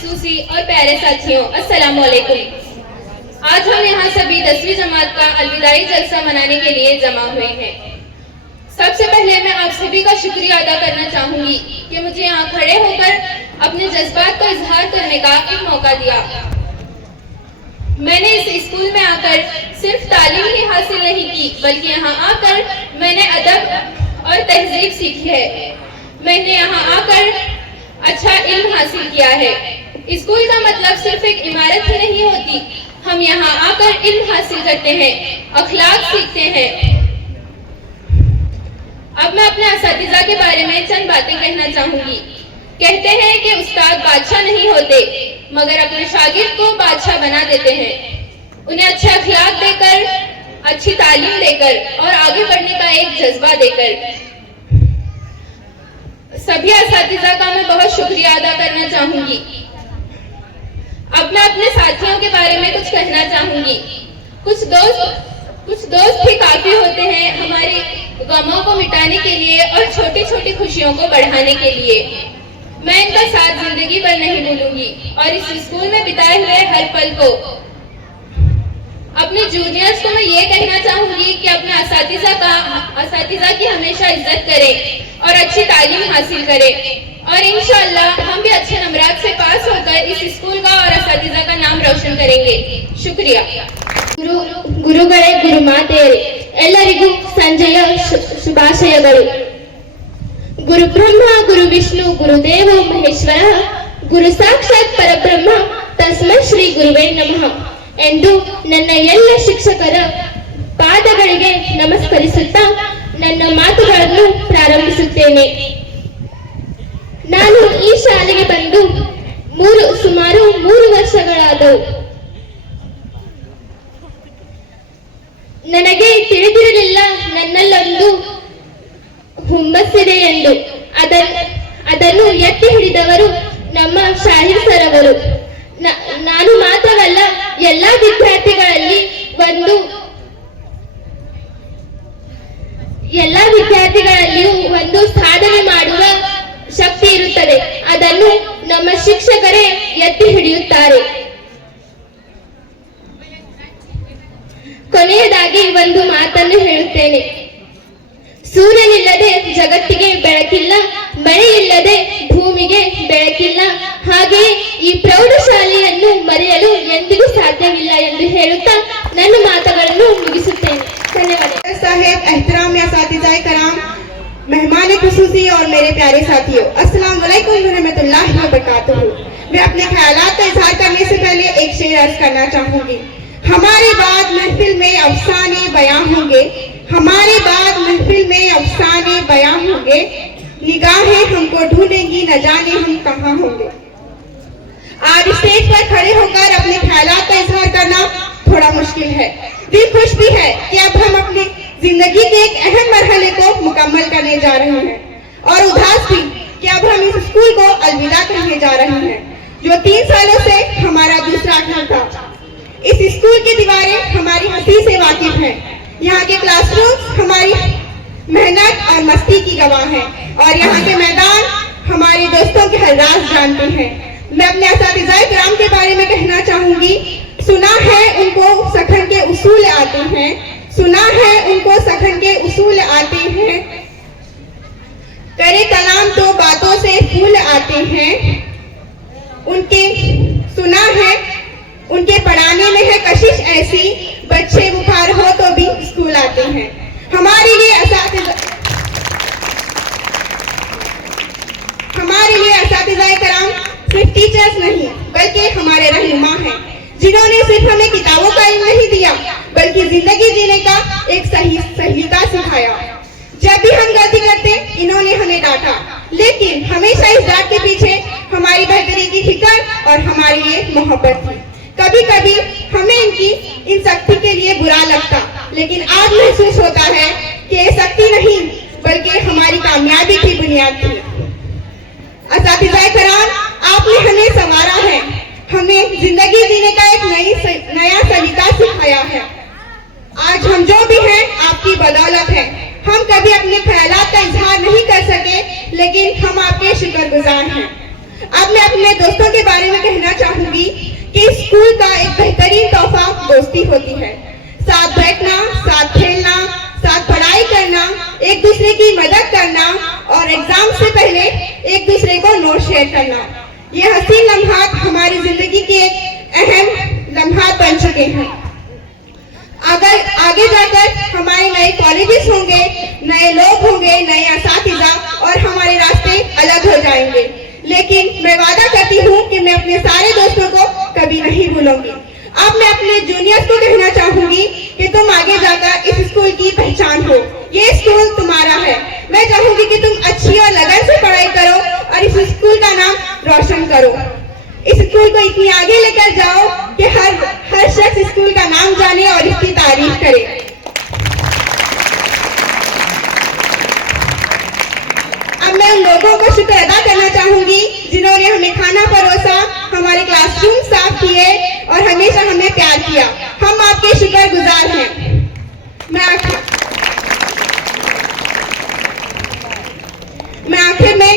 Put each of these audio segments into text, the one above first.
खुसूसी और प्यारे साथियों, अस्सलाम वालेकुम। आज हम यहाँ सभी 10वीं जमात का अलविदाई जलसा मनाने के लिए जमा हुए हैं। सबसे पहले मैं आप सभी का शुक्रिया अदा करना चाहूंगी कि मुझे यहाँ खड़े होकर अपने जज्बात का इजहार करने का एक मौका दिया। मैंने इस स्कूल में आकर सिर्फ तालीम ही हासिल नहीं की, बल्कि यहाँ आकर मैंने अदब और तहजीब सीखी है। मैंने यहाँ आकर अच्छा इल्म हासिल किया है। स्कूल का मतलब सिर्फ एक इमारत ही नहीं होती, हम यहाँ आकर इल्म हासिल करते हैं, अखलाक सीखते हैं। अब मैं अपने असातिज़ा के बारे में चंद बातें कहना चाहूंगी। कहते हैं कि उस्ताद बादशाह नहीं होते, मगर अपने शागिर्द को बादशाह बना देते हैं। उन्हें अच्छे अखलाक देकर, अच्छी तालीम देकर और आगे बढ़ने का एक जज्बा देकर। सभी असातिज़ा का मैं बहुत शुक्रिया अदा करना चाहूंगी। अब मैं अपने साथियों के बारे में कुछ कहना चाहूंगी। कुछ दोस्त ही काफी होते हैं हमारे गमों को मिटाने के लिए और छोटी छोटी खुशियों को बढ़ाने के लिए। मैं इनका साथ जिंदगी भर नहीं भूलूंगी और इस स्कूल में बिताए हुए हर पल को। अपने जूनियर्स को मैं ये कहना चाहूंगी कि अपने असातिज़ा की हमेशा इज्जत करें और अच्छी तालीम हासिल करें और इंशाअल्लाह हम भी अच्छे नंबरात से पास होकर इस स्कूल का और असातिज़ा का नाम रोशन करेंगे। शुक्रिया। ಗುರುಗಳೇ, ಗುರುಮಾತೆಯರೇ, ಎಲ್ಲರಿಗೂ ಸಂಜೆಯ ಶುಭಾಶಯಗಳು. ಗುರು ಬ್ರಹ್ಮ, ಗುರು ವಿಷ್ಣು, ಗುರುದೇವೋ ಮಹೇಶ್ವರ, ಗುರು ಸಾಕ್ಷಾತ್ ಪರಬ್ರಹ್ಮ, ತಸ್ಮೈ ಶ್ರೀ ಗುರುವೇ ನಮಃ ಎಂದು ನನ್ನ ಎಲ್ಲ ಶಿಕ್ಷಕರ ಪಾದಗಳಿಗೆ ನಮಸ್ಕರಿಸುತ್ತಾ ನನ್ನ ಮಾತುಗಳನ್ನು ಪ್ರಾರಂಭಿಸುತ್ತೇನೆ. ನಾನು ಈ ಶಾಲೆಗೆ ಬಂದು ಸುಮಾರು 3 ವರ್ಷಗಳಾದವು. ನನಗೆ ತಿಳಿದಿರಲಿಲ್ಲ ನನ್ನಲ್ಲೊಂದು ಹುಮ್ಮಸ್ಸಿದೆ ಎಂದು. ಅದನ್ನು ಎತ್ತಿ ಹಿಡಿದವರು ನಮ್ಮ ಶಾಹಿರ್ ಸರ್ ಅವರು. ನಾನು ಮಾತ್ರವಲ್ಲ, ಎಲ್ಲಾ ವಿದ್ಯಾರ್ಥಿಗಳಲ್ಲಿಯೂ ಒಂದು ಸಾಧನೆ ಮಾಡುವ ಶಕ್ತಿ ಇರುತ್ತದೆ. ಅದನ್ನು ನಮ್ಮ ಶಿಕ್ಷಕರೇ ಎತ್ತಿ ಹಿಡಿಯುತ್ತಾರೆ. ಕೊನೆಯದಾಗಿ ಒಂದು ಮಾತನ್ನು ಹೇಳುತ್ತೇನೆ. ಸೂರ್ಯನಿಲ್ಲದೆ ಜಗತ್ತಿಗೆ ಬೆಳಕಿಲ್ಲ, ಮಳೆಯಿಲ್ಲದೆ ಭೂಮಿಗೆ ಬೆಳಕಿಲ್ಲ. ಹಾಗೆಯೇ ಈ ಪ್ರೌಢಶಾಲೆಯನ್ನು ಮರೆಯಲು ಎಂದಿಗೂ ಸಾಧ್ಯವಿಲ್ಲ ಎಂದು ಹೇಳುತ್ತಾ ನನ್ನ ಮಾತುಗಳನ್ನು ಮುಗಿಸುತ್ತೇನೆ. ಧನ್ಯವಾದ. साहेब, एहतराम असातिज़ाए कराम, मेहमान खुसूसी और मेरे प्यारे साथियों, अस्सलाम वालेकुम व रहमतुल्लाहि व बरकातुहू। मैं अपने ख्यालात का इजहार करने से पहले एक शेर अर्ज करना चाहूंगी। हमारे बाद महफिल में अफसाने बयां होंगे, हमारे बाद महफिल में अफसाने बयां होंगे, निगाहें हमको ढूंढेंगी, न जाने हम कहां होंगे। आज स्टेज पर खड़े होकर अपने ख्यालात का इजहार करना थोड़ा मुश्किल है। दिल खुश भी है कि अब हम अपनी जिंदगी के एक अहम मरहले को मुकम्मल करने जा रहे हैं, और उदास भी कि अब हम इस स्कूल को अलविदा कहने जा रहे हैं, जो 3 सालों से हमारा दूसरा घर था। इस स्कूल की दीवारें हमारी हंसी से वाकिफ हैं, यहाँ के क्लासरूम हमारी मेहनत और मस्ती की गवाह हैं, और यहाँ के मैदान हमारे दोस्तों के हर राज जानते हैं। मैं अपने असातिज़ाए किराम के बारे में कहना चाहूंगी। सुना है उनको सखन के उसूल आते हैं, सुना है उनको सखन के उसूल आते हैं, करे कलाम तो बातों से फूल आते हैं। उनके सुना है उनके पढ़ाने में है कशिश ऐसी, बच्चे बुखार हो तो भी स्कूल आते हैं। हमारे लिए असातिज़ाए कराम सिर्फ टीचर्स नहीं, बल्कि हमारे रहनुमा हैं, जिन्होंने सिर्फ हमें किताबों का इल्म नहीं दिया, बल्कि जिंदगी जीने का एक सही सलीका सिखाया। जब भी हम गलती करते, इन्होंने हमें डांटा, लेकिन हमेशा इस डांट के पीछे हमारी बेहतरी की फिक्र और हमारे लिए मोहब्बत थी। कभी कभी हमें इनकी इन सख्ती के लिए बुरा लगता, लेकिन आज महसूस होता है कि ये सख्ती नहीं, बल्कि हमारी कामयाबी की बुनियाद थी। असातिज़ाए कराम, आपने हमें संवारा है, हमें जिंदगी जीने का एक नया सलीका सिखाया है। आज हम जो भी हैं आपकी बदौलत है। हम कभी अपने ख्यालात का इजहार नहीं कर सके, लेकिन हम आपके शुक्रगुजार हैं। अब मैं अपने दोस्तों के बारे में कहना स्कूल का एक बेहतरीन तोहफा दोस्ती होती है। साथ बैठना, साथ खेलना, साथ पढ़ाई करना, एक दूसरे की मदद करना और एग्जाम से पहले एक दूसरे को नोट शेयर करना, ये हसीन लम्हात हमारी जिंदगी के एक अहम लम्हात बन चुके हैं। अगर आगे जाकर हमारे नए कॉलेजेस होंगे, नए लोग होंगे, नए असातिज़ा और हमारे रास्ते अलग हो जाएंगे, लेकिन मैं वादा करती हूँ कि मैं अपने सारे दोस्तों को कभी नहीं भूलूंगी। अब मैं अपने जूनियर्स को कहना चाहूंगी कि तुम आगे जाकर इस स्कूल की पहचान हो, ये स्कूल तुम्हारा है। मैं चाहूंगी कि तुम अच्छी और लगन से पढ़ाई करो और इस स्कूल का नाम रोशन करो। इस स्कूल को इतनी आगे लेकर जाओ कि हर शख्स स्कूल का नाम जाने और इसकी तारीफ करे। अब मैं उन लोगों का शुक्र अदा करना चाहूंगी जिन्होंने हमें खाना परोसा, हमारे क्लासरूम साफ किए और हमेशा हमें प्यार किया। हम आपके शुक्रगुजार हैं। मैं आखिर में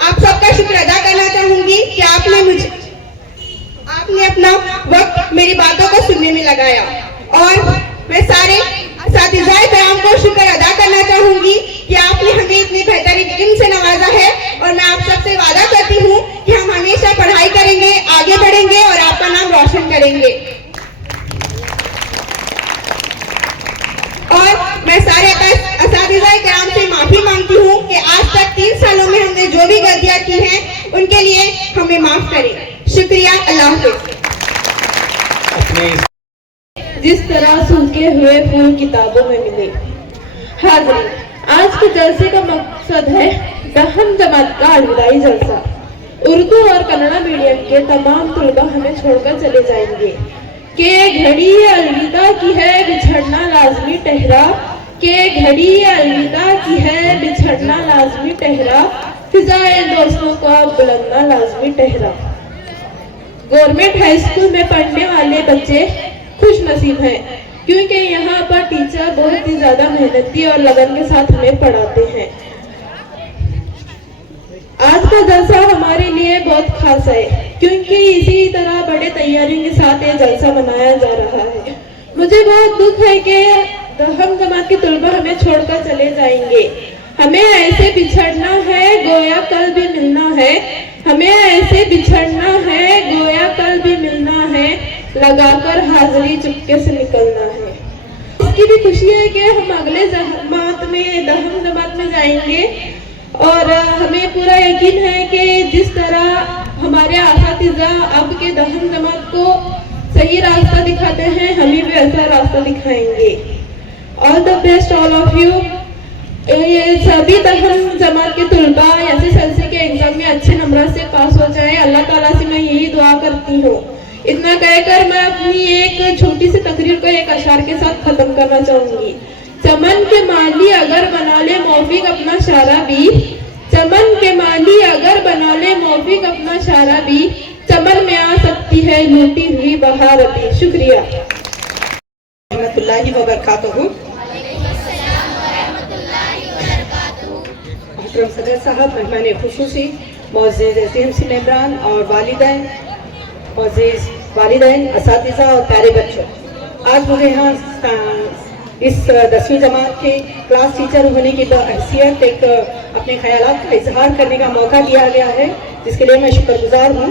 आप सबका शुक्र अदा करना चाहूंगी कि आपने अपना वक्त मेरी बातों को सुनने में लगाया और मैं सारे असातिज़ाए किराम को शुक्र अदा करना चाहूंगी कि आपने हमें इतने बेहतरीन इल्म से नवाजा है और मैं आप सबसे वादा करती हूँ कि हम हमेशा पढ़ाई करेंगे, आगे बढ़ेंगे और आपका नाम रोशन करेंगे। और मैं सारे असातिज़ाए किराम से माफी मांगती हूँ कि आज तक 3 सालों में हमने जो भी गलतियां की हैं उनके लिए हमें माफ करें। शुक्रिया। अल्लाह हाफ़िज़। जिस तरह सूखे हुए फूल किताबों में मिले। हाज़रीन, आज के जलसे का मकसद है 10वीं जमात का अलविदाई जलसा। उर्दू और कन्नड़ा मीडियम के तमाम तलबा हमें छोड़कर चले जाएंगे। के घड़ी अलविदा की है बिछड़ना लाजमी ठहरा, के घड़ी अलविदा की है बिछड़ना लाजमी ठहरा, फिजाए दोस्तों का बुलंदना लाजमी ठहरा। गवर्नमेंट हाई स्कूल में पढ़ने वाले बच्चे खुश नसीब हैं क्योंकि यहाँ पर टीचर बहुत ही ज्यादा मेहनती और लगन के साथ हमें पढ़ाते हैं। आज का जलसा हमारे लिए बहुत खास है क्योंकि इसी तरह बड़े तैयारियों के साथ ये जलसा मनाया जा रहा है। मुझे बहुत दुख है कि 10वीं जमात के तलबा हमें छोड़कर चले जाएंगे। हमें ऐसे बिछड़ना है गोया कल भी मिलना है, हमें ऐसे बिछड़ना है गोया कल भी मिलना है, लगाकर हाजिरी चुपके से निकलना है। इसकी भी खुशी है कि हम अगले जमात में 10वीं जमात में जाएंगे और हमें पूरा यकीन है कि जिस तरह हमारे असातिज़ा अब के 10वीं जमात को सही रास्ता दिखाते हैं, हमें भी ऐसा रास्ता दिखाएंगे। All the best all of you. ये सभी 10वीं जमात के तलबा SSLC के एग्जाम में अच्छे नंबर से पास हो जाए, अल्लाह ताला से मैं यही दुआ करती हूँ। इतना कहकर मैं अपनी एक छोटी सी तकरीर को एक अशार के साथ खत्म करना चाहूंगी। चमन के माली अगर बना ले मौफिक अपना शारा भी, चमन के माली अगर बना ले मौफिक अपना शारा भी, चमन में आ सकती है लूटी हुई बहार अभी। शुक्रिया। रहमतुल्लाहि व बरकातहू। मोहतरम सदर साहब, मेहमान खुसूसी, मोअज़्ज़िज़ SDMC मेंबरान और वालिदैन, मोअज़्ज़िज़ वालिदैन, असातिज़ा और प्यारे बच्चों, आज मुझे यहाँ इस 10वीं जमात के क्लास टीचर होने की हैसियत एक अपने ख्यालात का इजहार करने का मौका दिया गया है, जिसके लिए मैं शुक्रगुजार हूँ।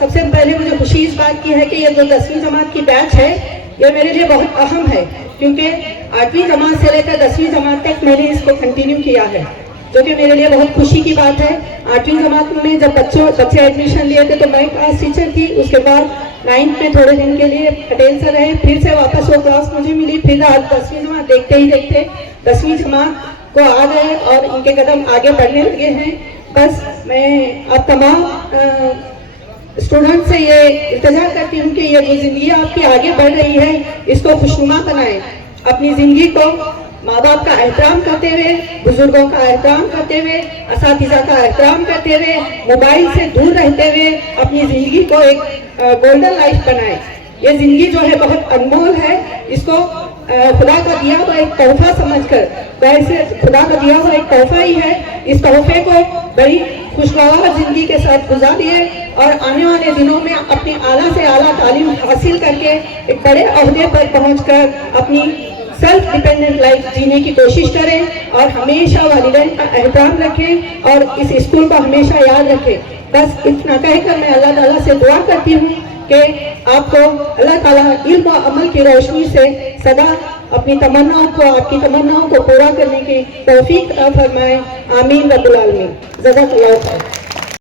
सबसे पहले मुझे खुशी इस बात की है कि ये जो 10वीं जमात की बैच है ये मेरे लिए बहुत अहम है क्योंकि 8वीं जमात से लेकर 10वीं जमात तक मैंने इसको कंटिन्यू किया है, जो कि मेरे लिए बहुत खुशी की बात है। 8वीं जमात में जब बच्चे एडमिशन लिए थे तो मैं क्लास टीचर थी, उसके बाद 9th में थोड़े दिन के लिए पटेल सर रहे, फिर से वापस वो क्लास मुझे मिली, फिर आज 10वीं जमात देखते ही देखते 10वीं जमात को आ गए और इनके कदम आगे बढ़ने लगे हैं। बस मैं आप तमाम स्टूडेंट से ये इल्तिजा करती हूँ कि ये जो जिंदगी आपकी आगे बढ़ रही है इसको खुशनुमा बनाएं। अपनी जिंदगी को माँ बाप का एहतराम करते हुए, बुजुर्गों का एहतराम करते हुए, असातिज़ा का एहतराम करते हुए, मोबाइल से दूर रहते हुए अपनी ज़िंदगी को एक गोल्डन लाइफ बनाएं। ये जिंदगी जो है बहुत अनमोल है, इसको खुदा का दिया हुआ एक तोहफा समझकर, वैसे खुदा का दिया हुआ एक तोहफा ही है, इस तोहफे को बड़ी खुशगवार जिंदगी के साथ गुजारिए और आने वाले दिनों में अपनी आला से आला तालीम हासिल करके एक बड़े ओहदे पर पहुंचकर अपनी सेल्फ डिपेंडेंट लाइफ जीने की कोशिश करें और हमेशा वालिदैन का एहतराम रखें और इस स्कूल को हमेशा याद रखें। बस इतना कहकर मैं अल्लाह ताला से दुआ करती हूँ कि आपको अल्लाह ताला इल्म और अमल की रोशनी से सदा अपनी तमन्नाओं को, आपकी तमन्नाओं को पूरा करने की तौफीक अता फरमाए। आमीन रब्बुल आलमीन। जज़ाकल्लाहु खैर।